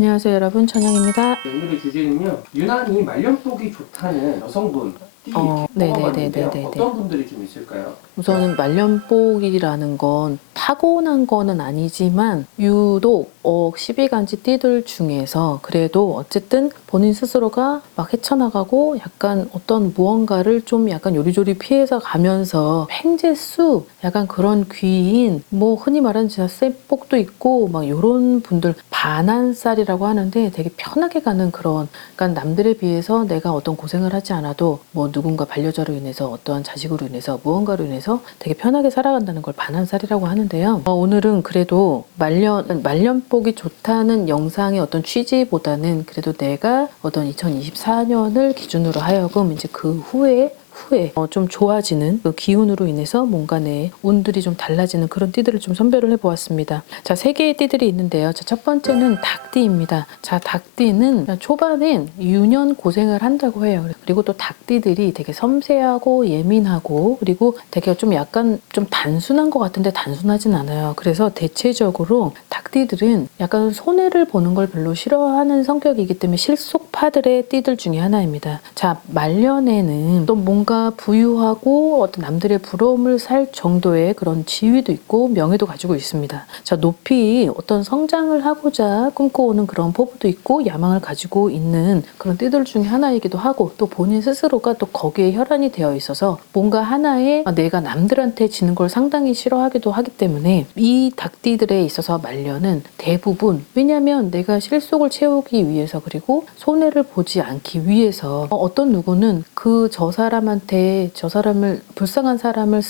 안녕하세요 여러분, 천영입니다. 오늘의 주제는요, 유난히 말년복이 좋다는 여성분 띠 뽑아봤는데요. 어떤 분들이 좀 있을까요? 우선은 말년복이라는 건 타고난 거는 아니지만 유독 12간지 띠들 중에서 그래도 어쨌든 본인 스스로가 막 헤쳐나가고 약간 어떤 무언가를 좀 약간 요리조리 피해서 가면서 횡재수 약간 그런 귀인 뭐 흔히 말하는 진짜 쇠복도 있고 막 요런 분들 반한살이라고 하는데 되게 편하게 가는 그런, 그러니까 남들에 비해서 내가 어떤 고생을 하지 않아도 뭐 누군가 반려자로 인해서 어떠한 자식으로 인해서 무언가로 인해서 되게 편하게 살아간다는 걸 반한살이라고 하는데요. 오늘은 그래도 말년복이 좋다는 영상의 어떤 취지보다는 그래도 내가 어떤 2024년을 기준으로 하여금 이제 그 후에 좀 좋아지는 그 기운으로 인해서 뭔가 내 운들이 좀 달라지는 그런 띠들을 좀 선별을 해보았습니다. 자, 3개의 띠들이 있는데요. 자, 첫 번째는 닭띠입니다. 자, 닭띠는 초반엔 유년 고생을 한다고 해요. 그리고 또 닭띠들이 되게 섬세하고 예민하고 그리고 되게 좀 약간 좀 단순한 것 같은데 단순하진 않아요. 그래서 대체적으로 닭띠들은 약간 손해를 보는 걸 별로 싫어하는 성격이기 때문에 실속파들의 띠들 중에 하나입니다. 자, 말년에는 또 뭔가 부유하고 어떤 남들의 부러움을 살 정도의 그런 지위도 있고 명예도 가지고 있습니다. 자, 높이 어떤 성장을 하고자 꿈꿔오는 그런 포부도 있고 야망을 가지고 있는 그런 띠들 중에 하나이기도 하고 또 본인 스스로가 또 거기에 혈안이 되어 있어서 뭔가 하나에 내가 남들한테 지는 걸 상당히 싫어하기도 하기 때문에 이 닭띠들에 있어서 말년은 대부분, 왜냐하면 내가 실속을 채우기 위해서 그리고 손해를 보지 않기 위해서 어떤 누구는 저 사람한테 저 사람을 불쌍한 사람을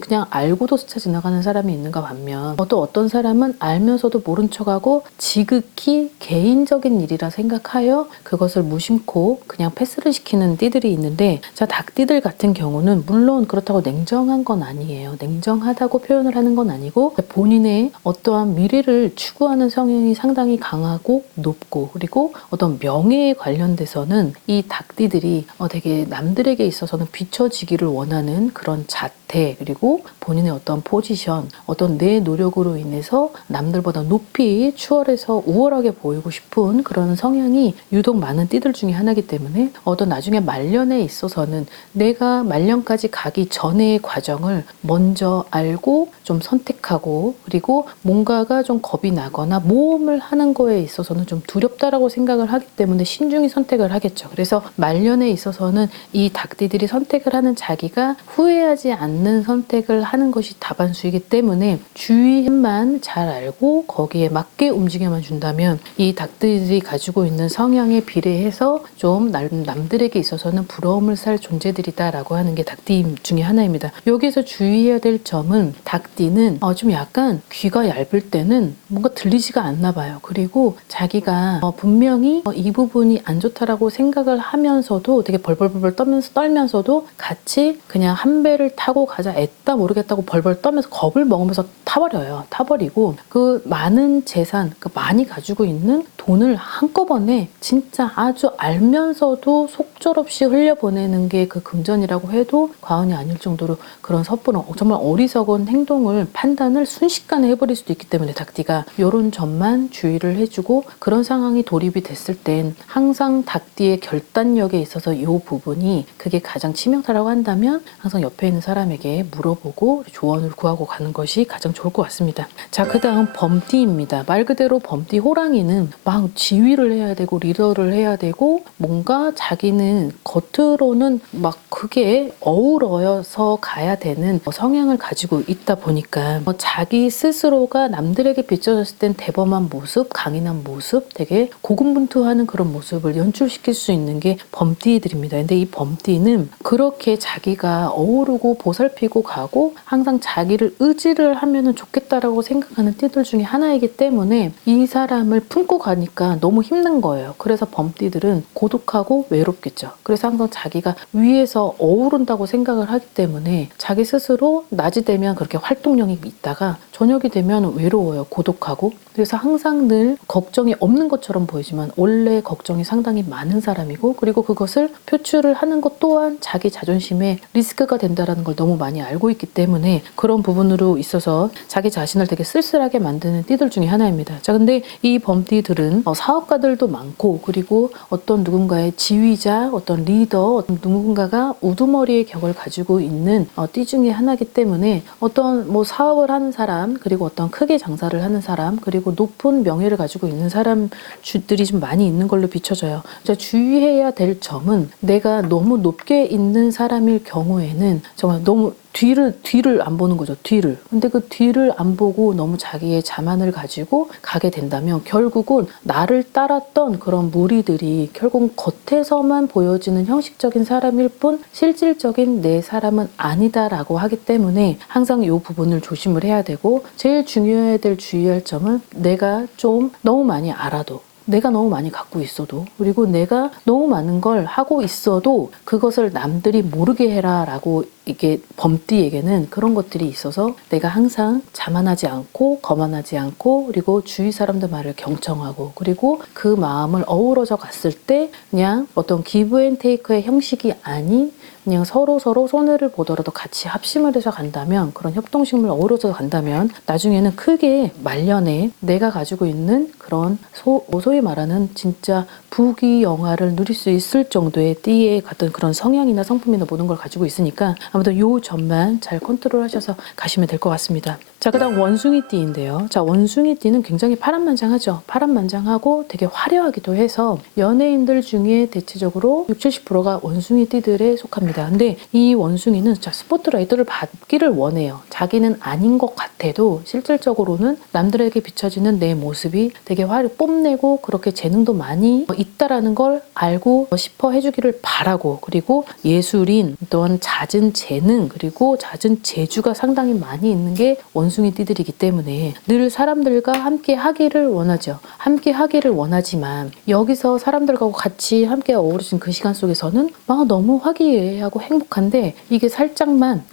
그냥 알고도 스쳐 지나가는 사람이 있는가 반면 또 어떤 사람은 알면서도 모른 척하고 지극히 개인적인 일이라 생각하여 그것을 무심코 그냥 패스를 시키는 띠들이 있는데, 자, 닭띠들 같은 경우는 물론 그렇다고 냉정한 건 아니에요. 냉정하다고 표현을 하는 건 아니고 본인의 어떠한 미래를 추구하는 성향이 상당히 강하고 높고 그리고 어떤 명예에 관련돼서는 이 닭띠들이 되게 남들에게 있어서는 비춰지기를 원하는 그런 자태 그리고 본인의 어떤 포지션, 어떤 내 노력으로 인해서 남들보다 높이 추월해서 우월하게 보이고 싶은 그런 성향이 유독 많은 띠들 중에 하나이기 때문에 어떤 나중에 말년에 있어서는 내가 말년까지 가기 전의 과정을 먼저 알고 좀 선택하고 그리고 뭔가가 좀 겁이 나거나 모험을 하는 거에 있어서는 좀 두렵다라고 생각을 하기 때문에 신중히 선택을 하겠죠. 그래서 말년에 있어서는 이 닭띠들이 선택을 하는 자기가 후회하지 않는 선택을 하는 것이 다반수이기 때문에 주의만 잘 알고 거기에 맞게 움직여만 준다면 이 닭띠들이 가지고 있는 성향에 비례해서 좀 남들에게 있어서는 부러움을 살 존재들이다라고 하는 게 닭띠 중에 하나입니다. 여기서 주의해야 될 점은 닭띠는 좀 약간 귀가 얇을 때는 뭔가 들리지가 않나 봐요. 그리고 자기가 분명히 이 부분이 안 좋다라고 생각을 하면서도 되게 벌벌벌 떨면서도 같이 그냥 한 배를 타고 가자 애따 모르겠다고 벌벌 떨면서 겁을 먹으면서 타버리고 그 많은 재산, 그 많이 가지고 있는 돈을 한꺼번에 진짜 아주 알면서도 속절없이 흘려보내는 게 그 금전이라고 해도 과언이 아닐 정도로 그런 섣부른 정말 어리석은 행동을 판단을 순식간에 해버릴 수도 있기 때문에 닭띠가 이런 점만 주의를 해주고 그런 상황이 돌입이 됐을 땐 항상 닭띠의 결단력에 있어서 이 부분이 그게 가장 치명타라고 한다면 항상 옆에 있는 사람에게 물어보고 조언을 구하고 가는 것이 가장 좋을 것 같습니다. 자, 그 다음 범띠입니다. 말 그대로 범띠 호랑이는 막 지휘를 해야 되고 리더를 해야 되고 뭔가 자기는 겉으로는 막 그게 어우러서 가야 되는 성향을 가지고 있다 보니까 자기 스스로가 남들에게 비춰졌을 땐 대범한 모습, 강인한 모습, 되게 고군분투하는 그런 모습을 연출시킬 수 있는 게 범띠들입니다. 근데 이 범띠는 그렇게 자기가 어우르고 보살피고 가고 항상 자기를 의지를 하면 좋겠다라고 생각하는 띠들 중에 하나이기 때문에 이 사람을 품고 가니까 너무 힘든 거예요. 그래서 범띠들은 고독하고 외롭겠죠. 그래서 항상 자기가 위에서 어우른다고 생각을 하기 때문에 자기 스스로 낮이 되면 그렇게 활동력이 있다가 저녁이 되면 외로워요. 고독하고. 그래서 항상 늘 걱정이 없는 것처럼 보이지만 원래 걱정이 상당히 많은 사람이고 그리고 그것을 표출을 하는 것 또한 자기 자존심에 리스크가 된다는 걸 너무 많이 알고 있기 때문에 그런 부분으로 있어서 자기 자신을 되게 쓸쓸하게 만드는 띠들 중에 하나입니다. 자, 근데 이 범띠들은 사업가들도 많고, 그리고 어떤 누군가의 지휘자, 어떤 리더, 어떤 누군가가 우두머리의 격을 가지고 있는 띠 중에 하나이기 때문에 어떤 뭐 사업을 하는 사람, 그리고 어떤 크게 장사를 하는 사람, 그리고 높은 명예를 가지고 있는 사람들이 좀 많이 있는 걸로 비춰져요. 자, 주의해야 될 점은 내가 너무 높게 있는 사람일 경우에는 정말 너무 뒤를 안 보는 거죠. 뒤를. 근데 그 뒤를 안 보고 너무 자기의 자만을 가지고 가게 된다면 결국은 나를 따랐던 그런 무리들이 결국 겉에서만 보여지는 형식적인 사람일 뿐 실질적인 내 사람은 아니다라고 하기 때문에 항상 이 부분을 조심을 해야 되고, 제일 중요해야 될 주의할 점은 내가 좀 너무 많이 알아도, 내가 너무 많이 갖고 있어도, 그리고 내가 너무 많은 걸 하고 있어도 그것을 남들이 모르게 해라 라고, 이게 범띠에게는 그런 것들이 있어서 내가 항상 자만하지 않고 거만하지 않고, 그리고 주위 사람들 말을 경청하고, 그리고 그 마음을 어우러져 갔을 때 그냥 어떤 기브 앤 테이크의 형식이 아닌 그냥 서로 손해를 보더라도 같이 합심을 해서 간다면, 그런 협동식물 어우러져 간다면 나중에는 크게 말년에 내가 가지고 있는 그런 소위 말하는 진짜 부귀영화를 누릴 수 있을 정도의 띠의 같은 그런 성향이나 성품이나 모든 걸 가지고 있으니까 아무튼 요 점만 잘 컨트롤 하셔서 가시면 될 것 같습니다. 자, 그 다음 원숭이띠인데요. 자, 원숭이띠는 굉장히 파란만장하죠. 파란만장하고 되게 화려하기도 해서 연예인들 중에 대체적으로 60-70%가 원숭이띠들에 속합니다. 근데 이 원숭이는 자, 스포트라이트를 받기를 원해요. 자기는 아닌 것 같아도 실질적으로는 남들에게 비춰지는 내 모습이 되게 뽐내고 그렇게 재능도 많이 있다라는 걸 알고 싶어 해주기를 바라고, 그리고 예술인, 또한 잦은 재능, 그리고 잦은 재주가 상당히 많이 있는 게 원숭이 띠들이기 때문에 늘 사람들과 함께 하기를 원하죠. 함께 하기를 원하지만 여기서 사람들과 같이 함께 어우러진 그 시간 속에서는 막 너무 화기애애하고 행복한데 이게 살짝만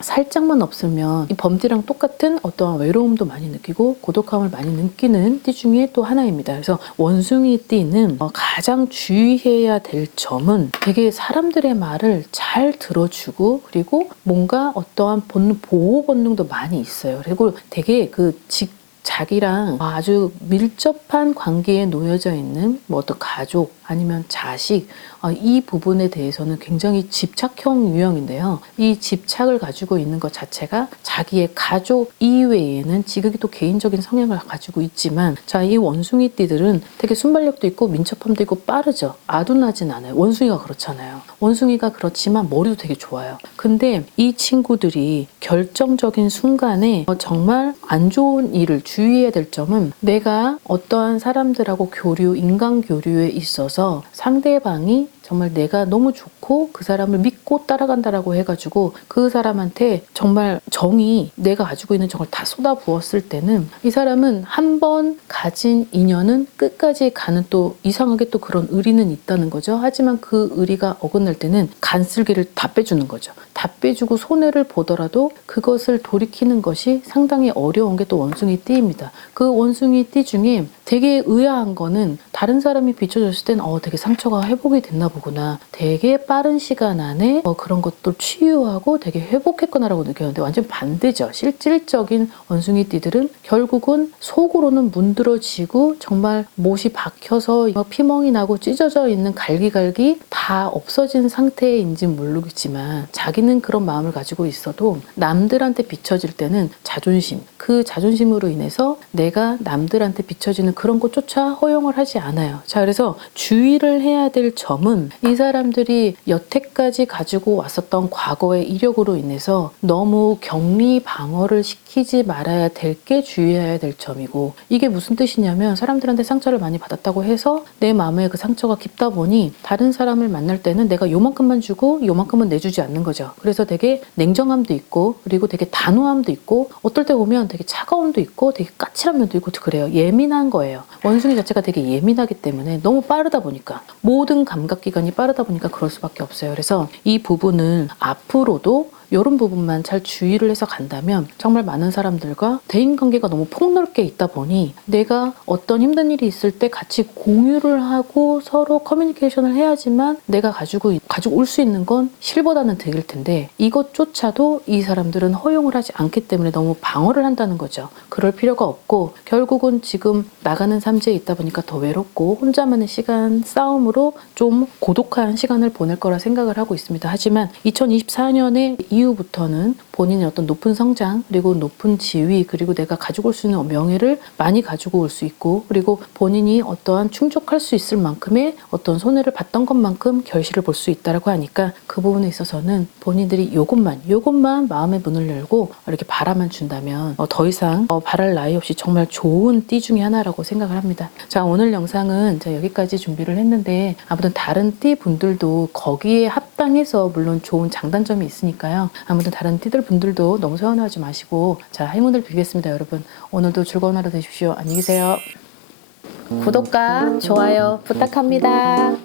없으면 이 범띠랑 똑같은 어떤 외로움도 많이 느끼고 고독함을 많이 느끼는 띠 중에 또 하나입니다. 그래서 원숭이 띠는 가장 주의해야 될 점은 되게 사람들의 말을 잘 들어주고, 그리고 뭔가 어떠한 보호 본능도 많이 있어요. 그리고 되게 자기랑 아주 밀접한 관계에 놓여져 있는 뭐 어떤 가족 아니면 자식, 이 부분에 대해서는 굉장히 집착형 유형인데요. 이 집착을 가지고 있는 것 자체가 자기의 가족 이외에는 지극히 또 개인적인 성향을 가지고 있지만, 자, 이 원숭이띠들은 되게 순발력도 있고 민첩함도 있고 빠르죠. 아둔하진 않아요. 원숭이가 그렇잖아요. 원숭이가 그렇지만 머리도 되게 좋아요. 근데 이 친구들이 결정적인 순간에 정말 안 좋은 일을 주의해야 될 점은, 내가 어떠한 사람들하고 인간 교류에 있어서 상대방이 정말 내가 너무 좋고 그 사람을 믿고 따라간다라고 해가지고 그 사람한테 정말 내가 가지고 있는 정을 다 쏟아부었을 때는 이 사람은 한 번 가진 인연은 끝까지 가는, 또 이상하게 또 그런 의리는 있다는 거죠. 하지만 그 의리가 어긋날 때는 간슬기를 다 빼주는 거죠. 다 빼주고 손해를 보더라도 그것을 돌이키는 것이 상당히 어려운 게 또 원숭이 띠입니다. 그 원숭이 띠 중에 되게 의아한 거는 다른 사람이 비춰줬을 땐 되게 상처가 회복이 됐나 보구나, 되게 빠른 시간 안에 그런 것도 치유하고 되게 회복했구나라고 느꼈는데, 완전 반대죠. 실질적인 원숭이 띠들은 결국은 속으로는 문드러지고 정말 못이 박혀서 피멍이 나고 찢어져 있는 갈기갈기 다 없어진 상태인지 모르겠지만, 자기는 그런 마음을 가지고 있어도 남들한테 비춰질 때는 그 자존심으로 인해서 내가 남들한테 비춰지는 그런 것조차 허용을 하지 않아요. 자, 그래서 주의를 해야 될 점은 이 사람들이 여태까지 가지고 왔었던 과거의 이력으로 인해서 너무 격리 방어를 시키지 말아야 될 게 주의해야 될 점이고, 이게 무슨 뜻이냐면 사람들한테 상처를 많이 받았다고 해서 내 마음에 그 상처가 깊다 보니 다른 사람을 만날 때는 내가 요만큼만 주고 요만큼은 내주지 않는 거죠. 그래서 되게 냉정함도 있고, 그리고 되게 단호함도 있고, 어떨 때 보면 되게 차가움도 있고 되게 까칠한 면도 있고 그래요. 예민한 거예요. 원숭이 자체가 되게 예민하기 때문에 너무 빠르다 보니까, 모든 감각기관이 빠르다 보니까 그럴 수밖에 없어요. 그래서 이 부분은 앞으로도 이런 부분만 잘 주의를 해서 간다면 정말 많은 사람들과 대인관계가 너무 폭넓게 있다 보니 내가 어떤 힘든 일이 있을 때 같이 공유를 하고 서로 커뮤니케이션을 해야지만 내가 가지고 올 수 있는 건 실보다는 득일 텐데 이것조차도 이 사람들은 허용을 하지 않기 때문에 너무 방어를 한다는 거죠. 그럴 필요가 없고 결국은 지금 나가는 삼재에 있다 보니까 더 외롭고 혼자만의 시간 싸움으로 좀 고독한 시간을 보낼 거라 생각을 하고 있습니다. 하지만 2024년에 이후부터는 본인의 어떤 높은 성장 그리고 높은 지위 그리고 내가 가지고 올 수 있는 명예를 많이 가지고 올 수 있고 그리고 본인이 어떠한 충족할 수 있을 만큼의 어떤 손해를 봤던 것만큼 결실을 볼 수 있다라고 하니까 그 부분에 있어서는 본인들이 요것만 마음의 문을 열고 이렇게 바라만 준다면 더 이상 바랄 나위 없이 정말 좋은 띠 중에 하나라고 생각을 합니다. 자, 오늘 영상은 제가 여기까지 준비를 했는데 아무튼 다른 띠 분들도 거기에 합당해서 물론 좋은 장단점이 있으니까요. 아무튼 다른 띠들 분들도 너무 서운하지 마시고 자, 행운을 빌겠습니다. 여러분 오늘도 즐거운 하루 되십시오. 안녕히 계세요. 구독과 좋아요 부탁합니다.